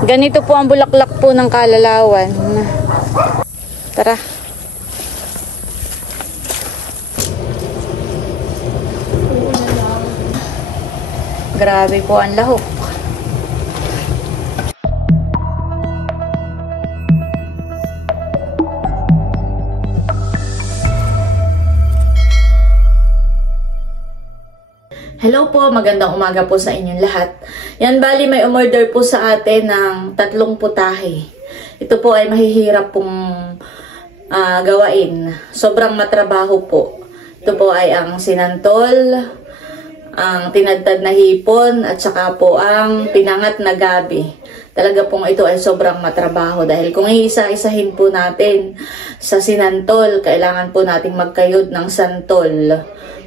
Ganito po ang bulaklak po ng kalalawan. Tara. Grabe po ang lahok. Hello po, magandang umaga po sa inyong lahat. Yan, bali may umorder po sa atin ng 3 putahe. Ito po ay mahihirap pong gawain. Sobrang matrabaho po. Ito po ay ang sinantol, ang tinadtad na hipon, at saka po ang pinangat na gabi. Talaga pong ito ay sobrang matrabaho dahil kung iisa-isahin po natin sa sinantol, kailangan po nating magkayod ng santol,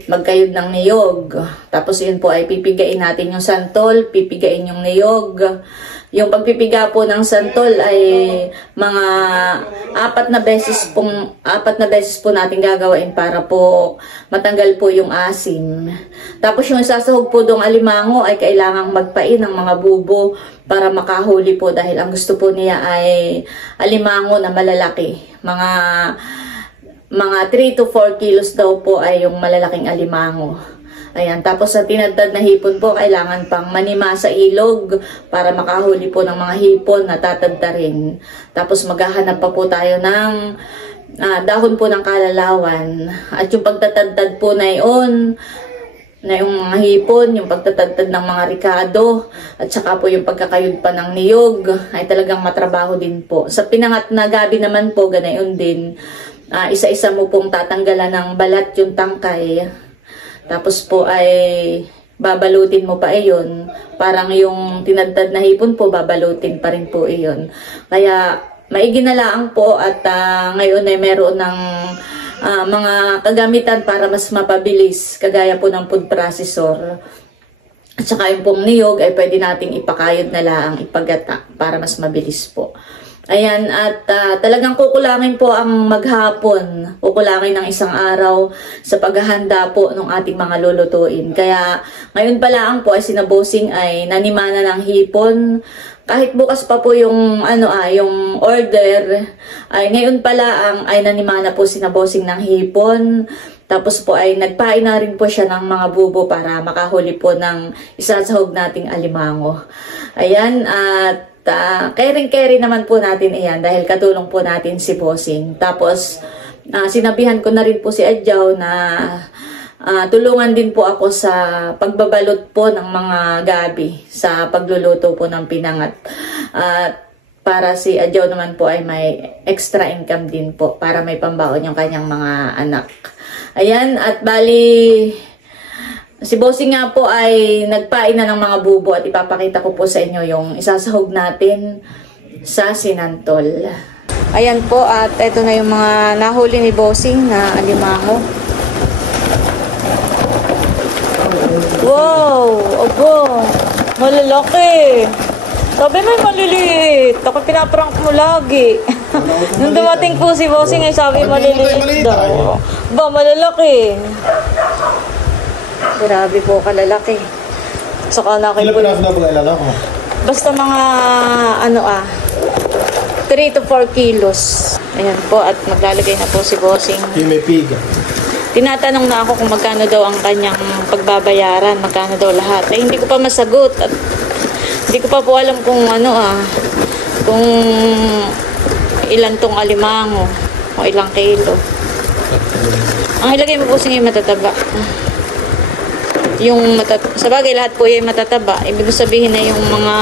magkayod ng niyog. Tapos yun po ay pipigain natin yung santol, pipigain yung niyog. Yung pagpipiga po ng santol ay mga 4 na beses po natin gagawain para po matanggal po yung asim. Tapos yung sasahog po dong alimango ay kailangang magpain ng mga bubo para makahuli po dahil ang gusto po niya ay alimango na malalaki. Mga 3 to 4 kilos daw po ay yung malalaking alimango. Ayan, tapos sa tinadtad na hipon po, kailangan pang manima sa ilog para makahuli po ng mga hipon na tatadtarin. Tapos maghahanap pa po tayo ng dahon po ng kalalawan. At yung pagtatadtad po na yun, na yung mga hipon, yung pagtatadtad ng mga rikado, at saka po yung pagkakayod pa ng niyog, ay talagang matrabaho din po. Sa pinangat na gabi naman po, ganayon din. Isa-isa mo pong tatanggalan ng balat yung tangkay. Tapos po ay babalutin mo pa iyon. Parang yung tinadtad na hipon po, babalutin pa rin po iyon. Kaya maiginalaang po at ngayon ay meron ng mga kagamitan para mas mapabilis. Kagaya po ng food processor. At saka yung pong niyog ay pwede nating ipakayod na lang, ipagata para mas mabilis po. Ayan, at talagang kukulangin po ang maghapon. Kukulangin ng 1 araw sa paghahanda po ng ating mga lulutuin. Kaya ngayon pa lang po ay sinabosing ay nanimana ng hipon. Kahit bukas pa po yung yung order, ay ngayon pala ay nanimana po sinabosing ng hipon. Tapos po ay nagpain na rin po siya ng mga bubo para makahuli po ng isasahog nating alimango. Ayan, at caring naman po natin iyan dahil katulong po natin si Bossing. Tapos sinabihan ko na rin po si Adjaw na tulungan din po ako sa pagbabalot po ng mga gabi sa pagluluto po ng pinangat. Para si Adjaw naman po ay may extra income din po para may pambaon yung kanyang mga anak. Ayan, at bali si Bossing nga po ay nagpain na ng mga bubo at ipapakita ko po sa inyo yung isasahog natin sa sinantol. Ayan po, at ito na yung mga nahuli ni Bossing na alimango. Wow! Abo! Malalaki! Sabi may maliliit. Ako pinaprank mo lagi. Nung dumating po si Bossing ay sabi maliliit daw. Ba, malalaki. Grabe po, kalalaki. Saka nakin po. Ilan pinaso na ko? Basta mga 3 to 4 kilos. Ayan po, at maglalagay na po si Bossing. Yung may piga. Tinatanong na ako kung magkano daw ang kanyang pagbabayaran, magkano daw lahat. Ay hindi ko pa masagot at hindi ko pa po alam kung kung ilan tong alimango, o ilang kilo. Ang ilagay mo po sige matataba. Sa bagay lahat po yung matataba. Ibig sabihin na yung mga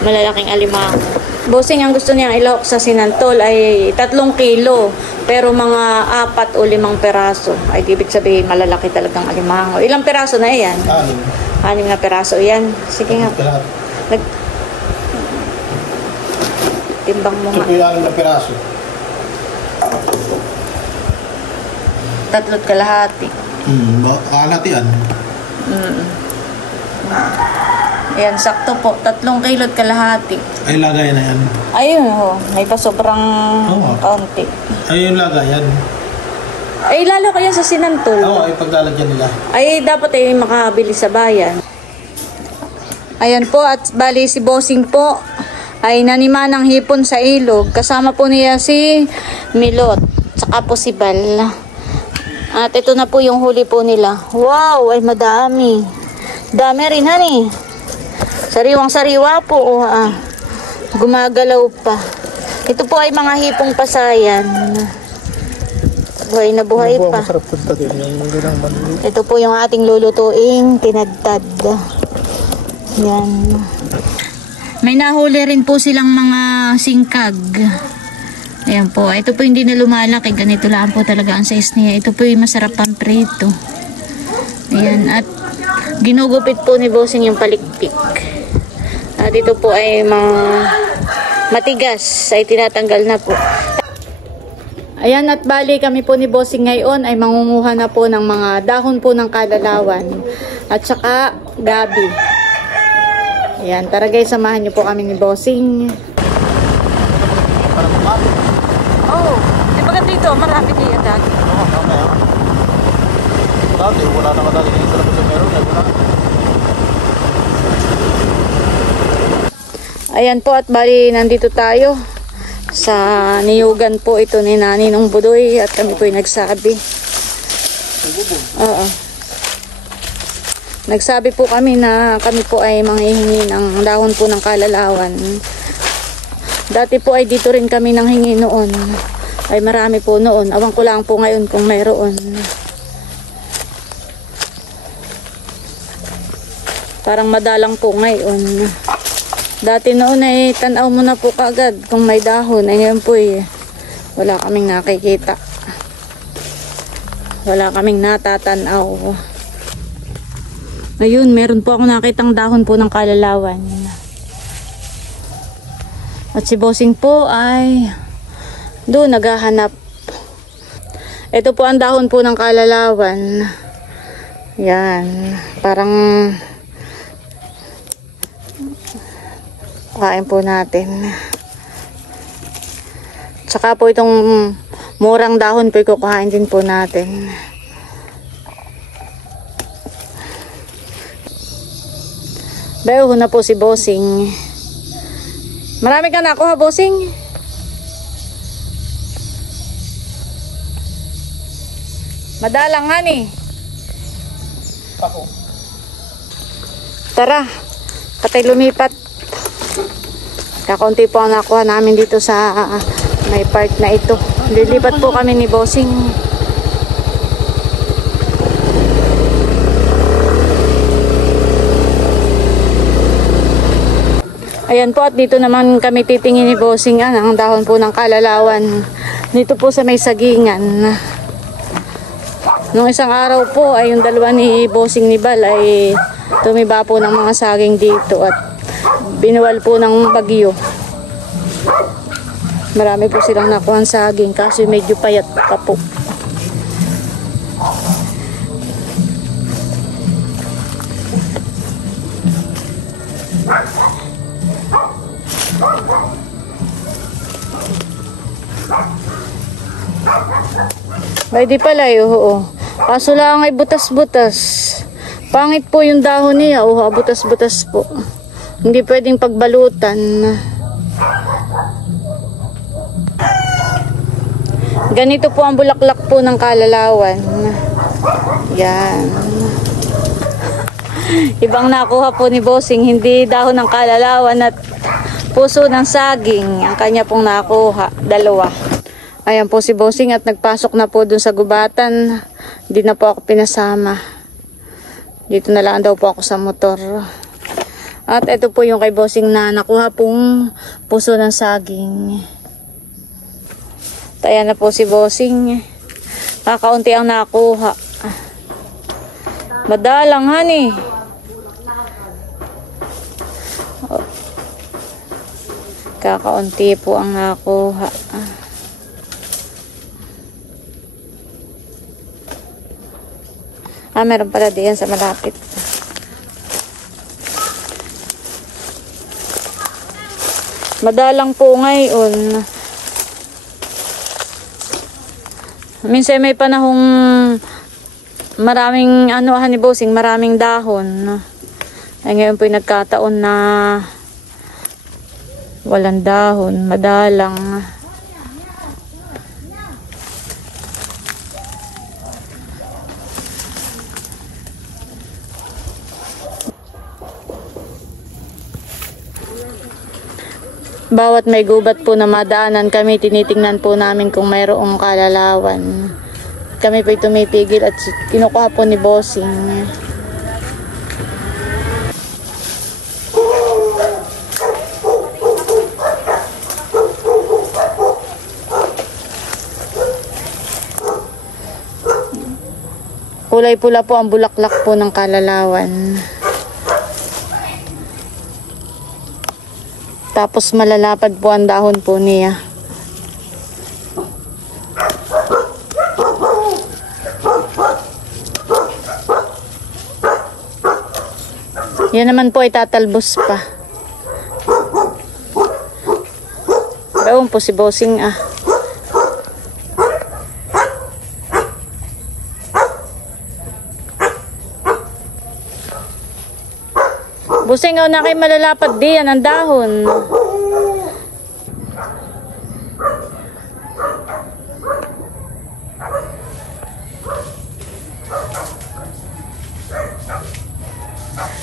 malalaking alimango. Bossing ang gusto niyang ilawak sa sinantol ay 3 kilo. Pero mga 4 o 5 peraso. Ay ibig sabihin malalaki talagang alimango. Ilang peraso na yan? 6 na peraso yan. Sige nga. Timbang mo nga. Ito po yung 6 na peraso. 3 kalahati. Alat yan. Ayan, sakto po. 3 kilo't kalahati. Ay, lagay na yan. Ayun ho. May pa sobrang kaunti. Ay, yung lagay yan. Ay, lalo kaya sa sinantol. Oo, ay paglalagyan nila. Ay, dapat ay makabili sa bayan. Ayan po, at bali si Bossing po ay nanima ng hipon sa ilog. Kasama po niya si Milot, saka po si Bal. At ito na po yung huli po nila. Wow, ay madami. Dami rin, honey. Sariwang sariwa po. Oh, gumagalaw pa. Ito po ay mga hipong pasayan. Buhay na buhay pa. Ito po yung ating lulutuing tinadtad. Yan. May nahuli rin po silang mga singkag. Ayan po. Ito po hindi na lumalaki. Ganito lang po talaga ang size niya. Ito po yung masarap pang prito. Ayan. At ginugupit po ni Bossing yung palikpik. At ito po ay mga matigas. Ay tinatanggal na po. Ayan, at bali kami po ni Bossing ngayon ay mangunguha na po ng mga dahon po ng kalalawan. At saka gabi. Ayan, tara guys, samahan niyo po kami ni Bossing. Oh, di ba dito? Marami dito dati. Oo, mamaya. Dati, wala naman dati yung sarap sa meron. Wala. Ayan po, at bali nandito tayo sa niyugan po ito ni Naninong Budoy at kami po yung nagsabi. Oo. Nagsabi po kami na kami po ay manghihingi ng dahon po ng kalalawan. Dati po ay dito rin kami nanghingi noon. Ay marami po noon. Awang ko lang po ngayon kung mayroon. Parang madalang po ngayon. Dati noon ay tanaw mo na po kaagad kung may dahon. Ay ngayon po eh, wala kaming nakikita. Wala kaming natatanaw. Ayun, meron po ako nakitang dahon po ng kalalawan. At si Bossing po ay doon naghahanap. Ito po ang dahon po ng kalalawan. Yan, parang kain po natin. Tsaka po itong murang dahon po kukuhain din po natin. Bayuho na po si Bossing. Marami ka nakuha, Bossing? Madalang, honey. Tara, patay lumipat. Kakaunti po ang nakuha namin dito sa may part na ito. Lilipat po kami ni Bossing. Ayan po, at dito naman kami titingin ni Bossing ang dahon po ng kalalawan. Dito po sa may sagingan. Nung isang araw po ay yung dalawa ni Bossing ni Bal ay tumiba po ng mga saging dito at binuwal po ng bagyo. Marami po silang nakuha saging kasi medyo payat pa po. Ay di pala oo. Kaso lang ay butas-butas. Pangit po yung dahon niya. Butas-butas po. Hindi pwedeng pagbalutan. Ganito po ang bulaklak po ng kalalawan. Yan. Ibang nakuha po ni Bossing. Hindi dahon ng kalalawan at puso ng saging. Ang kanya pong nakuha. Dalawa. Ayan po si Bossing at nagpasok na po dun sa gubatan. Hindi na po ako pinasama. Dito na lang daw po ako sa motor. At ito po yung kay Bossing na nakuha pong puso ng saging. Ayan na po si Bossing. Kakaunti ang nakuha. Madalang, honey. Kakaunti po ang nakuha. Meron pala diyan sa malapit. Madalang po ngayon. Minsan may panahong maraming ni Bossing, maraming dahon. Ay ngayon po nagkataon na Walang dahon, madalang. Bawat may gubat po na madaanan kami, tinitingnan po namin kung mayroong kalalawan. Kami po'y tumitigil at kinukuha po ni Bossing. Kulay pula po ang bulaklak po ng kalalawan. Tapos malalapad po ang dahon po niya. Yan naman po ay tatalbos pa. Gawin po si Bossing ah. Bossing, na kayo malalapad diyan ang dahon.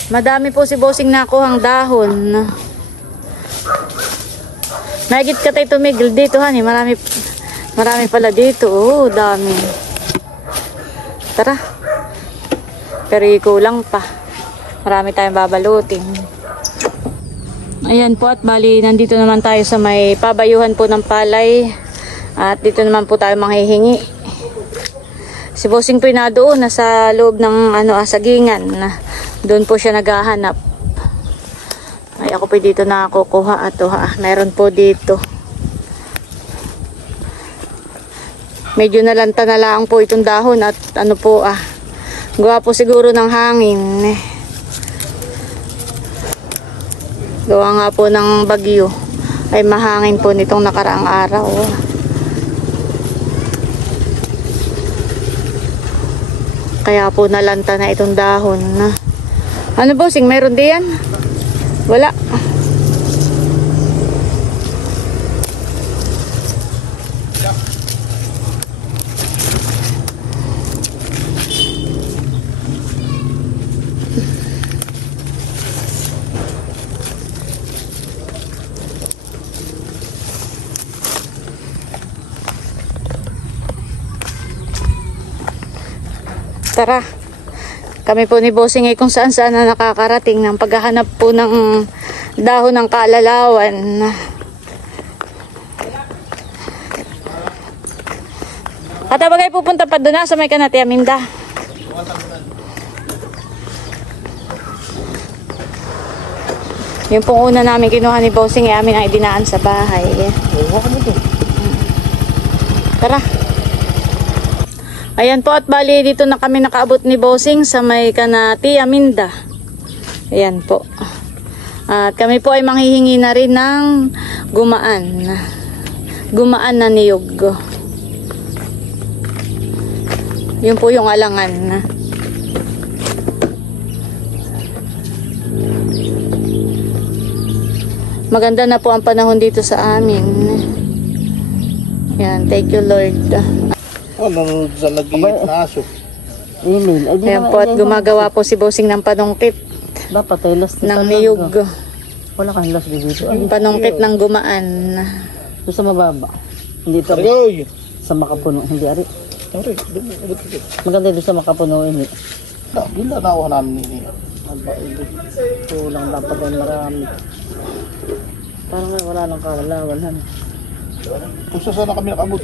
Madami po si Bossing nakuhang dahon. Mahigit ka tayo tumigil dito, honey. Marami pala dito. Oh, dami. Tara. Pero kulang pa. Marami tayong babalutin. Ayan po, at bali nandito naman tayo sa may pabayuhan po ng palay. At dito naman po tayo manghihingi. Si Bossing po na doon, nasa loob ng sagingan. Doon po siya naghahanap. Ay, ako po dito nakakukuha. Meron po dito. Medyo nalanta na lang po itong dahon at gawa po siguro ng hangin. Gawa nga po ng bagyo. Ay mahangin po nitong nakaraang araw. Kaya po nalanta na itong dahon. Ano Bossing, mayroon diyan? Wala. Tara. Kami po ni Bossing ay kung saan na nakakarating ng paghahanap po ng dahon ng kalalawan. At abagay pupunta pa doon sa may Kanati Aminda. Yung pong una namin kinuha ni Bossing ay amin ang idinaan sa bahay. Tara. Ayan po, at bali dito na kami nakaabot ni Bossing sa may Kanati Aminda. Ayan po. At kami po ay manghihingi na rin ng gumaan. Gumaan na niyog. Yun po yung alangan. Maganda na po ang panahon dito sa amin. Ayan, thank you Lord. Nung sa nag-iit na aso. Ayan po, at gumagawa po si Bossing ng panungkit. Dapat ay last ng niyog. Wala kang last dito. Panungkit ng gumaan. Doon sa mababa. Hindi ito. Sa makapuno. Hindi ari. Maganda doon sa makapuno. Hindi. Gila na ako namin ini. Kulang dapat ay marami. Parang wala nang kalalawan. Kung saan kami nakabot.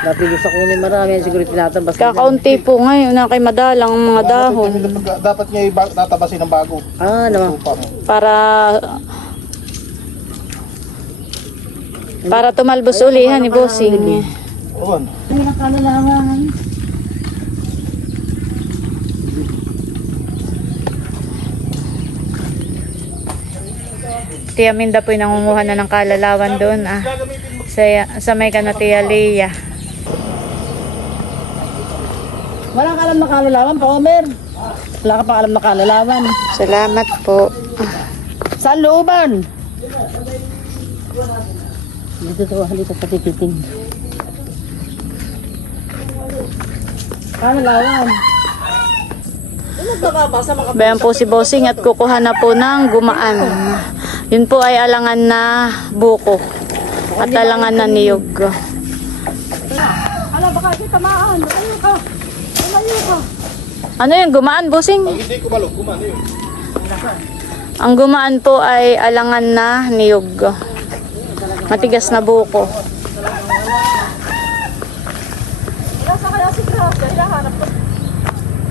Dati doon sa kunin marami. Siguro tinatabas. Kakaunti po ngayon na kay madalang mga dahon. Dapat niya tatabasin ng bago. Naman. Para tumalbos ulihan ni Bossing. Owan. Hindi na kalalawan. Tia Minda po yung nangunguha na ng kalalawan doon sa may Kanati Alea. Wala ka alam na kalalawan pa, Omer. Wala ka pa alam na kalalawan. Salamat po. Saan looban? Dito to, halika patipiting. Ano lawan? Bayan po si Bossing at kukuha na po ng gumaan. Yun po ay alangan na buko at alangan na niyog. Ala, baka kita maan. Ayaw ka. Ayaw ka. Ano yung gumaan, Bossing? Pag hindi kumalog, kumano yun. Ang gumaan po ay alangan na niyog. Matigas na buko.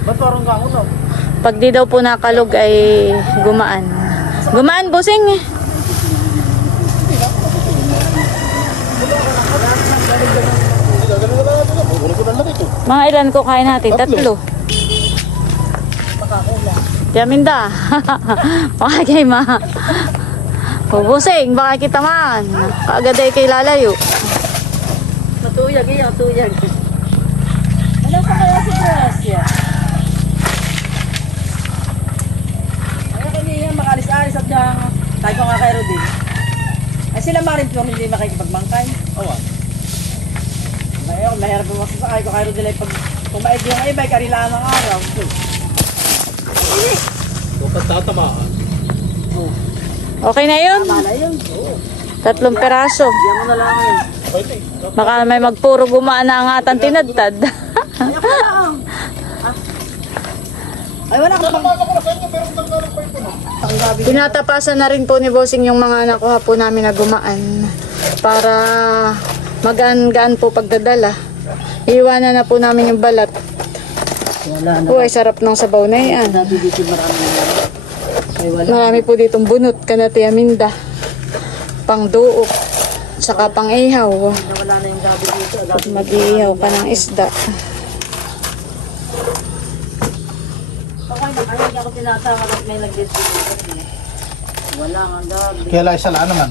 Ba't parang gangunog? Pag di daw po nakalog ay gumaan. Gumaan, Bossing. Mga ilan ko kain natin? Tatlo. Tiaminda. Baka kay ma. Bossing, baka kita man. Kaagad ay kay lalayo. Matuyag eh, matuyag. Ano pa kaya si Gracia? Ano kaniya makalis-alis at dyan. Tayo ko nga kay Rodin. Ay sila marin po hindi makikipagmangkay. Oo. Ngayon, mahirap mo masasakay ko kay Rodin ay pag kung maid yung iba ay karilaan ng araw. Huwag ka tatamaan. Okay na yun? Tama na yun. 3 peraso. Diyan mo na lang yun. Pwede. Baka may magpuro gumaan na ang atang tinadtad. Ayaw ko lang. Ay wala ka pang... Napasok ko na sa inyo, pero nagkaroon pa ito. Tinatapasan na rin po ni Bossing yung mga nakuha po namin na gumaan para magaan-gaan po pagdadala. Iiwanan na po namin yung balat. Wala na. Uy, sarap ng sabaw na yan. Dati dito marami na. Ay wala. Marami po ditong bunot, kanatiaminda, pang duok, saka pang ihaw. Wala na yung gabi dito. Pag mag-iihaw ka ng isda. Okay na, kaya hindi ako tinatawag at may nag-distribute. Wala nga gabi. Kaya lang isa laan naman.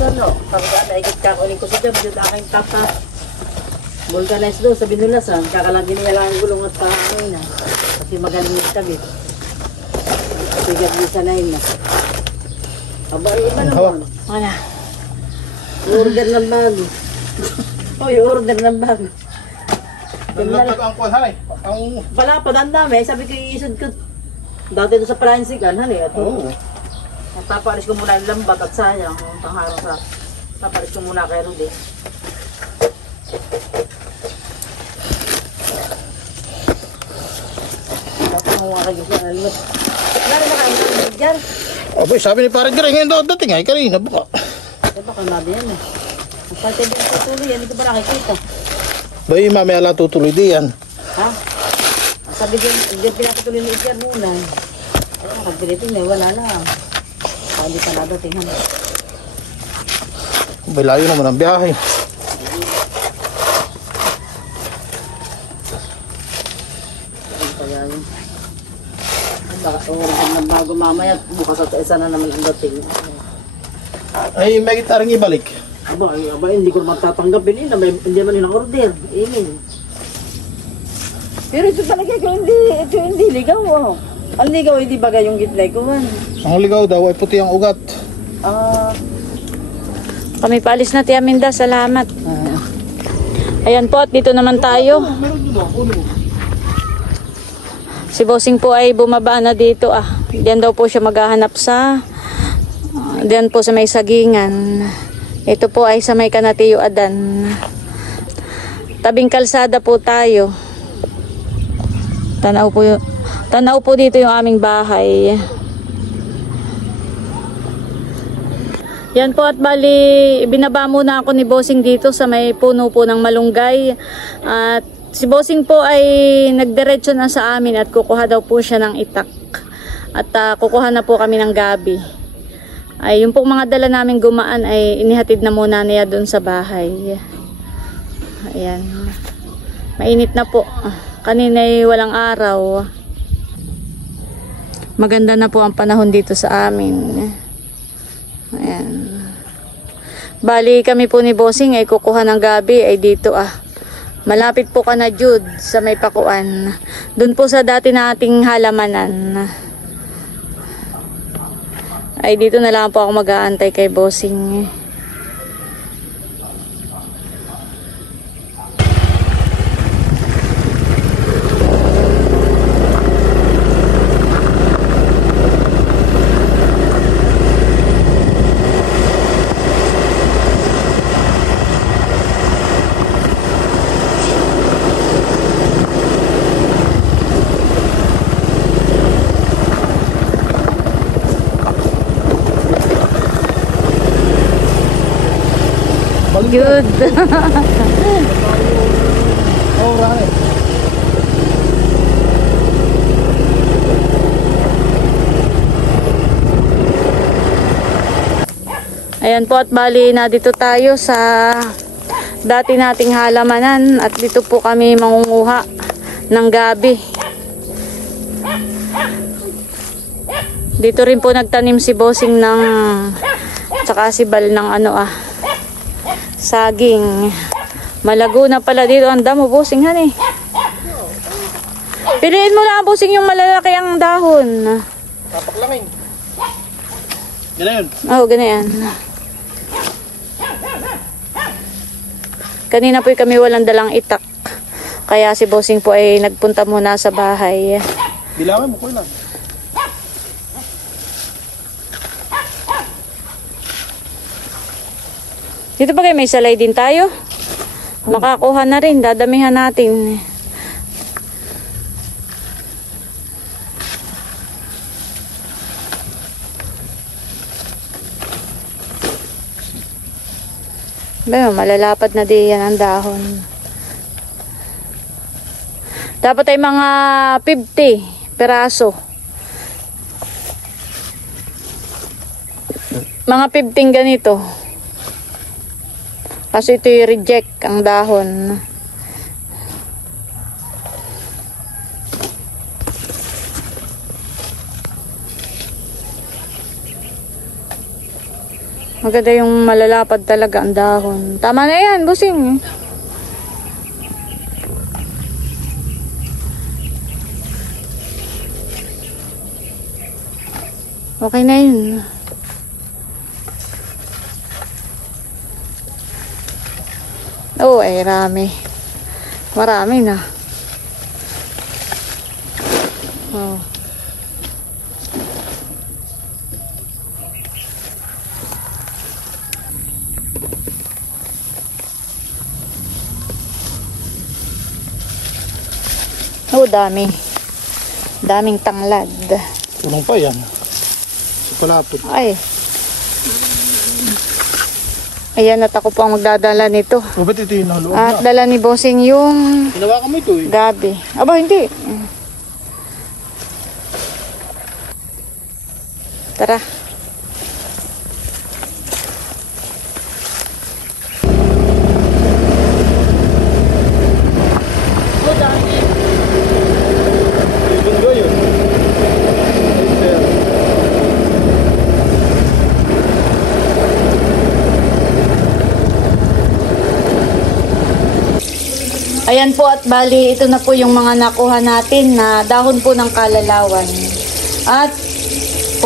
Sano? Pagkaan, naikit ka kunin ko si Jam. Dito aking tata. Vulcanize doon sa binulasan. Kakalagin niya lang ang gulong at paangin na. Kasi magaling yung kabit. Tigab niya sa nain na. Aba, iba naman. Wala. Order ng bago. Uy, order ng bago. Naglatag ang kuwan, hanay. Ang... Wala pa, ang dami. Sabi ko, iisod ko. Dati doon sa Fransican, hani. At Oo. tapalis ko muna yung lambat at sayang. Tangharang sa tapalis ko muna kay Rudy. Tapos mo nga kayo siya. Lari na kayo ng bigyan. Aboy, sabi ni Parang Gray, ngayon daw dating ay kanina buka. Diba kalmabi yan eh. Ang pati din tutuloy yan. Ito ba nakikita? Bay, mamaya lang tutuloy di yan. Ha? Ang sabi din, hindi pinatutuloy ni Iker muna. Ay, nakagpilitin eh. Wala lang. Hindi ka na dating. Bay, layo naman ang biyahe. Kaya yun. Baka order ng bago mamaya. Bukas at isa na naman ang dating. Ay, may gitaring ibalik. Aba, hindi ko magtatanggapin yun. Hindi naman yun ang order. Amen. Pero ito talaga ito hindi ligaw. Oh. Ang ligaw hindi bagay yung gitlay ko man. Ang ligaw daw ay puti ang ugat. Kami paalis na, Tia Minda. Salamat. Ayan po, at dito naman tayo. Meron doon ako. Si Bossing po ay bumaba na dito. Diyan daw po siya maghahanap sa... diyan po sa may sagingan. Ito po ay sa may Kanatiyo Adan. Tabing kalsada po tayo. Tanaw po dito yung aming bahay. Yan po, at bali binaba muna ako ni Bossing dito sa may puno po ng malunggay. At si Bossing po ay nagdiretso na sa amin at kukuha daw po siya ng itak. At kukuha na po kami ng gabi. Ay yung po mga dala namin gumaan ay inihatid na muna niya doon sa bahay. Ayan. Mainit na po. Kanina ay walang araw. Maganda na po ang panahon dito sa amin. Ayan. Bali kami po ni Bossing ay kukuha ng gabi ay dito malapit po ka na Jude sa may Pakuan. Doon po sa dati nating halamanan. ay dito na lang po ako mag-aantay kay bossing. Good. Oh, right. Ayan po, at bali na dito tayo sa dati nating halamanan at dito po kami mangunguha ng gabi. Dito rin po nagtanim si bossing ng tsaka si Bal ng saging. Malago na pala dito ang damo, bossing, han eh. Piliin mo lang, bossing, yung malalaki ang dahon. Tapaklangin. Ganyan. Oo, ganyan. Kanina po kami walang dalang itak. Kaya si bossing po ay nagpunta muna sa bahay. Bilangan mo ko lang. Dito pa kayo may salay din tayo. Makakuha na rin. Dadamihan natin. Malalapad na din yan ang dahon. Dapat ay mga 50 peraso. Mga 15 ganito. Kasi ito i-reject ang dahon. Maganda yung malalapad talaga ang dahon. Tama na yan, bossing. Okay na yun. Oh, ay rami. Marami na. Oh. Oh, dami. Daming tanglad. Tulong pa yan. Sukulapit. Ay. Ayan, at ako po ang magdadala nito. O, ba't ito yung naluog At na? dala ni bossing yung Hinawakan mo ito eh. gabi. Aba, hindi. Tara. Ibon yun. Ayan po, at bali, ito na po yung mga nakuha natin na dahon po ng kalalawan. At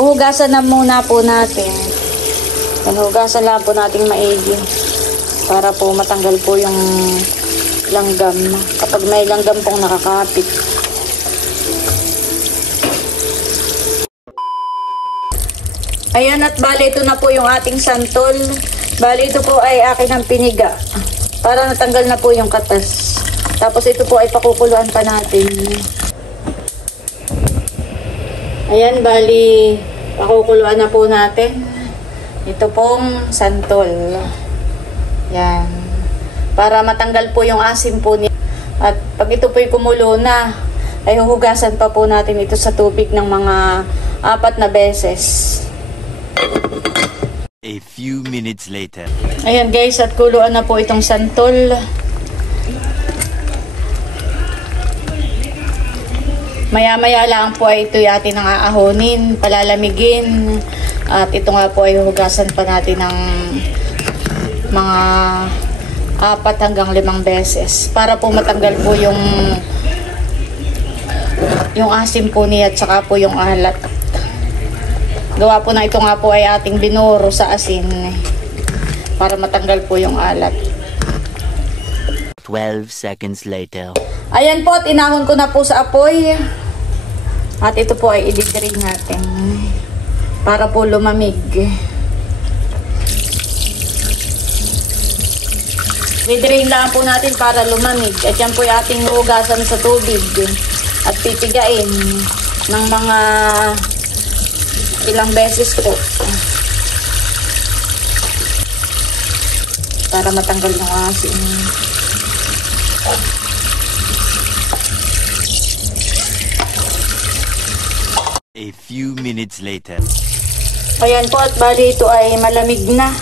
huhugasan na muna po natin. Huhugasan lang po natin maigi para po matanggal po yung langgam kapag may langgam pong nakakapit. Ayan, at bali, ito na po yung ating santol. Bali, ito po ay akin ang piniga para natanggal na po yung katas. Tapos ito po ay pakukuluan pa natin. Ayan, bali, pakukuluan na po natin. Ito pong santol. Yan. Para matanggal po yung asim po niya. At pag ito po'y kumulo na, ay huhugasan pa po natin ito sa tubig ng mga 4 na beses. A few minutes later. Ayan guys, at kuluan na po itong santol. Maya-maya lang po ay ito atin ang aahonin, palalamigin. At ito nga po ay huhugasan pa natin ng mga 4 hanggang 5 beses. Para po matanggal po yung asim po niya at saka po yung alat. Gawa po na ito nga po ay ating binuro sa asin para matanggal po yung alat. 12 seconds later. Ayan po, at inahon ko na po sa apoy. At ito po ay i-drain natin para po lumamig. I-drain lang po natin para lumamig. At yan po yung ating hugasan sa tubig. At pipigain ng mga ilang beses po. Para matanggal ng asin. A few minutes later. Ayan po, at bali ito ay malamig na.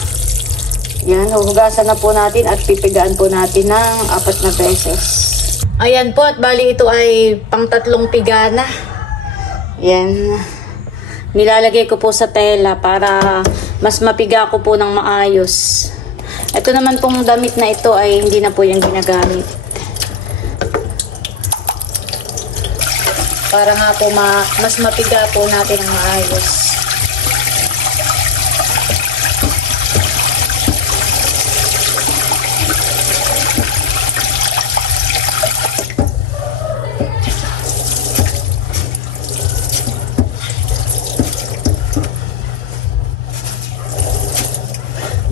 Yan, huhugasan na po natin at pipigaan po natin ng 4 na beses. Ayan po, at bali ito ay pang 3 piga na. Yan. Nilalagay ko po sa tela para mas mapiga ko po ng maayos. Ito naman pong damit na ito ay hindi na po yung ginagamit. Para nga po mas mapiga po natin ng maayos.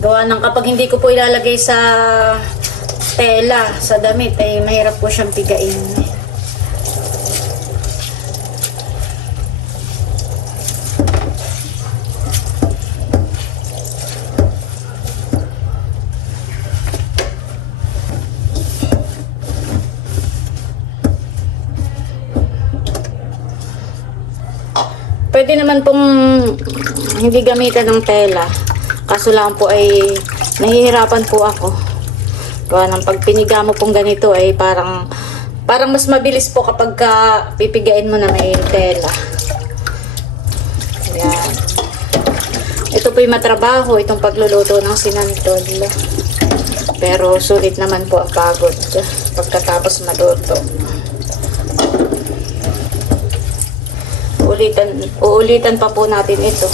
Gawa ng kapag hindi ko po ilalagay sa tela, sa damit, ay mahirap po siyang pigain. Pwede naman pong hindi gamitan ng tela. Kaso lang po ay nahihirapan po ako. Gawa ng pag piniga mo pong ganito ay parang mas mabilis po kapag pipigain mo na may tela. Ayan. Ito po yung matrabaho, itong pagluluto ng sinantol. Pero sulit naman po ang pagod pagkatapos maluto. Uulitan pa po natin ito.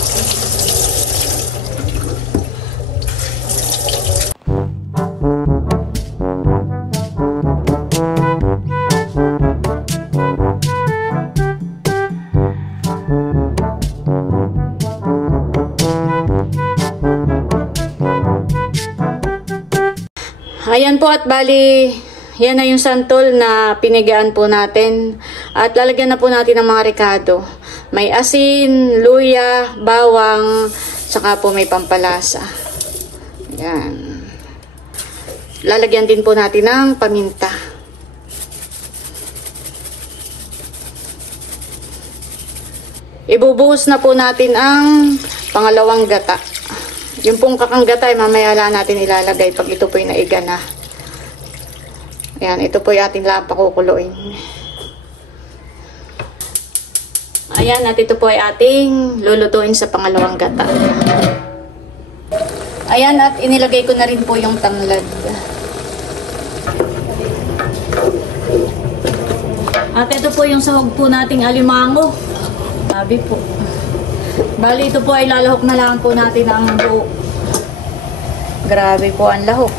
Ayan po, at bali, yan na yung santol na pinigaan po natin. At lalagyan na po natin ng mga rekado. May asin, luya, bawang, saka po may pampalasa. Ayan. Lalagyan din po natin ng paminta. Ibubuhos na po natin ang pangalawang gata. Yung pong kakanggata ay mamaya lang natin ilalagay pag ito po yung naiga na. Ayan, ito po yung ating pakukuloyin. Ayan, at ito po ay ating lulutuin sa pangalawang gata. Ayan, at inilagay ko na rin po yung tanglad. At ito po yung sahog po nating alimango. Sabi po. Bali, ito po ay lalahok na lang po natin ang buo. Grabe po ang lahok.